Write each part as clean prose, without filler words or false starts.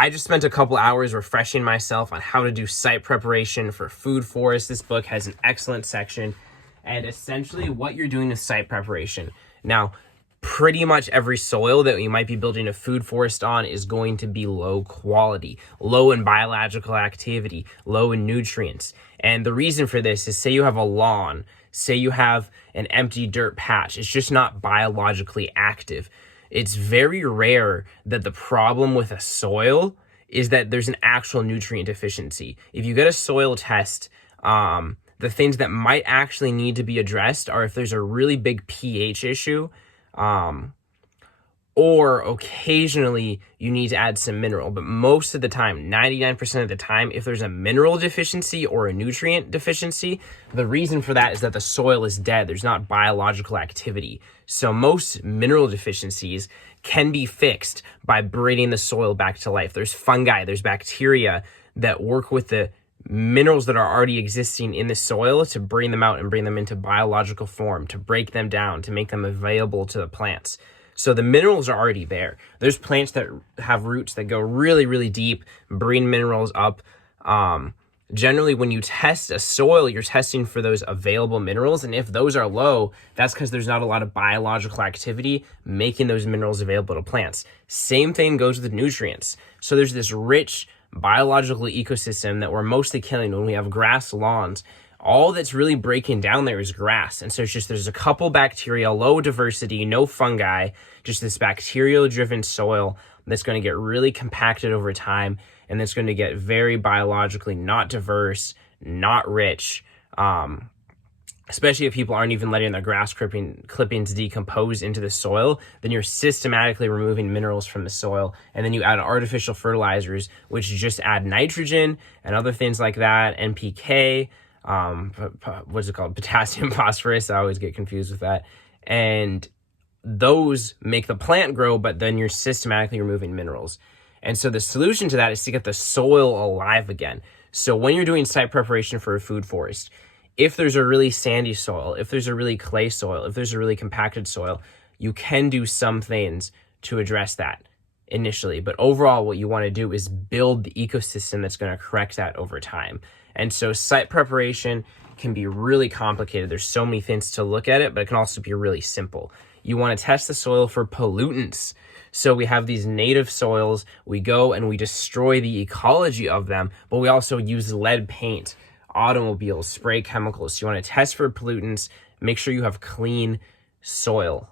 I just spent a couple hours refreshing myself on how to do site preparation for food forest. This book has an excellent section, and essentially what you're doing is site preparation. Now, pretty much every soil that you might be building a food forest on is going to be low quality, low in biological activity, low in nutrients. And the reason for this is, say you have a lawn, say you have an empty dirt patch, it's just not biologically active. It's very rare that the problem with a soil is that there's an actual nutrient deficiency. If you get a soil test, the things that might actually need to be addressed are if there's a really big pH issue, or occasionally you need to add some mineral. But most of the time, 99% of the time, if there's a mineral deficiency or a nutrient deficiency, the reason for that is that the soil is dead. There's not biological activity. So most mineral deficiencies can be fixed by bringing the soil back to life. There's fungi, there's bacteria that work with the minerals that are already existing in the soil to bring them out and bring them into biological form, to break them down, to make them available to the plants. So the minerals are already there. There's plants that have roots that go really, really deep, bring minerals up. Generally, when you test a soil, you're testing for those available minerals. And if those are low, that's because there's not a lot of biological activity making those minerals available to plants. Same thing goes with nutrients. So there's this rich biological ecosystem that we're mostly killing when we have grass lawns. All that's really breaking down there is grass. And so it's just, there's a couple bacteria, low diversity, no fungi, just this bacterial driven soil that's going to get really compacted over time. And that's going to get very biologically not diverse, not rich, especially if people aren't even letting their grass clippings decompose into the soil. Then you're systematically removing minerals from the soil. And then you add artificial fertilizers, which just add nitrogen and other things like that, NPK, what's it called? Potassium, phosphorus. I always get confused with that. And those make the plant grow, but then you're systematically removing minerals. And so the solution to that is to get the soil alive again. So when you're doing site preparation for a food forest, if there's a really sandy soil, if there's a really clay soil, if there's a really compacted soil, you can do some things to address that initially. But overall, what you want to do is build the ecosystem that's going to correct that over time. And so site preparation can be really complicated. There's so many things to look at it, but it can also be really simple. You want to test the soil for pollutants. So we have these native soils, we go and we destroy the ecology of them, but we also use lead paint, automobiles, spray chemicals. So you want to test for pollutants, make sure you have clean soil.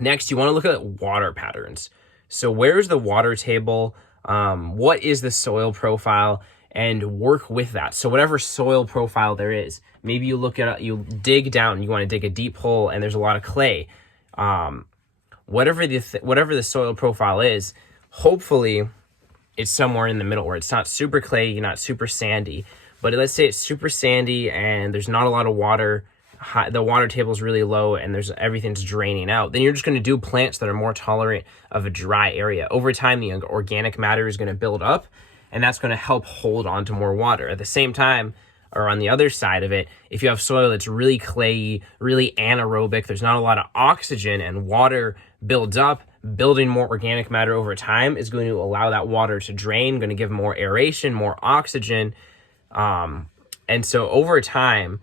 Next, you want to look at water patterns. So where's the water table? What is the soil profile? And work with that. So whatever soil profile there is, maybe you look at, you dig down, you want to dig a deep hole and there's a lot of clay. Whatever the soil profile is, hopefully it's somewhere in the middle where it's not super clayey, not super sandy. But let's say it's super sandy and there's not a lot of water, the water table is really low and everything's draining out. Then you're just going to do plants that are more tolerant of a dry area. Over time, the organic matter is going to build up, and that's going to help hold on to more water. At the same time, or on the other side of it, if you have soil that's really clayey, really anaerobic, there's not a lot of oxygen and water builds up, building more organic matter over time is going to allow that water to drain, going to give more aeration, more oxygen. And so over time,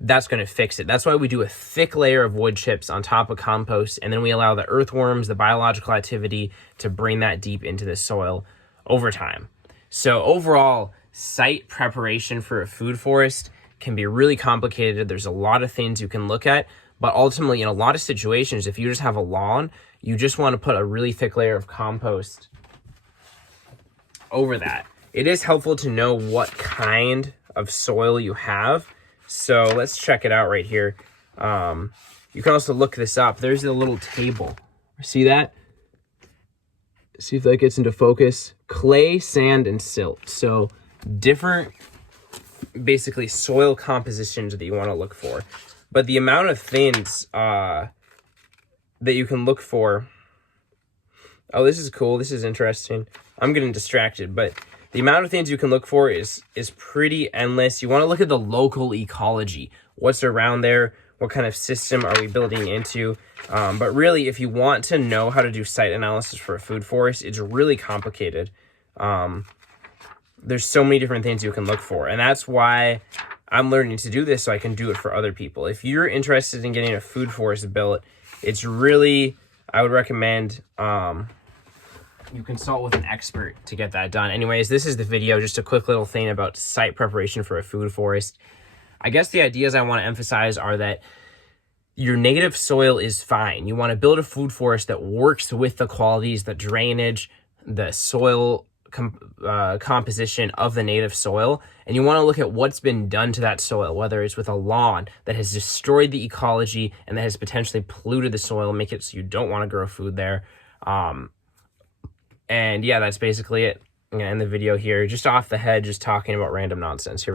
that's going to fix it. That's why we do a thick layer of wood chips on top of compost, and then we allow the earthworms, the biological activity to bring that deep into the soil over time. So overall, site preparation for a food forest can be really complicated. There's a lot of things you can look at, but ultimately in a lot of situations, if you just have a lawn, you just want to put a really thick layer of compost over that. It is helpful to know what kind of soil you have. So let's check it out right here. You can also look this up. There's a little table. See that? See if that gets into focus. Clay, sand, and silt. So different, basically, soil compositions that you want to look for. But the amount of things that you can look for. Oh, this is cool. This is interesting. I'm getting distracted, but the amount of things you can look for is pretty endless. You want to look at the local ecology. What's around there? What kind of system are we building into? But really, if you want to know how to do site analysis for a food forest, it's really complicated. There's so many different things you can look for. And that's why I'm learning to do this, so I can do it for other people. If you're interested in getting a food forest built, it's really, I would recommend you consult with an expert to get that done. Anyways, this is the video, just a quick little thing about site preparation for a food forest. I guess the ideas I want to emphasize are that your native soil is fine. You want to build a food forest that works with the qualities, the drainage, the soil composition of the native soil, and you want to look at what's been done to that soil, whether it's with a lawn that has destroyed the ecology and that has potentially polluted the soil, make it so you don't want to grow food there. And yeah, that's basically it. I'm gonna end the video here, just off the head, just talking about random nonsense. Here we go.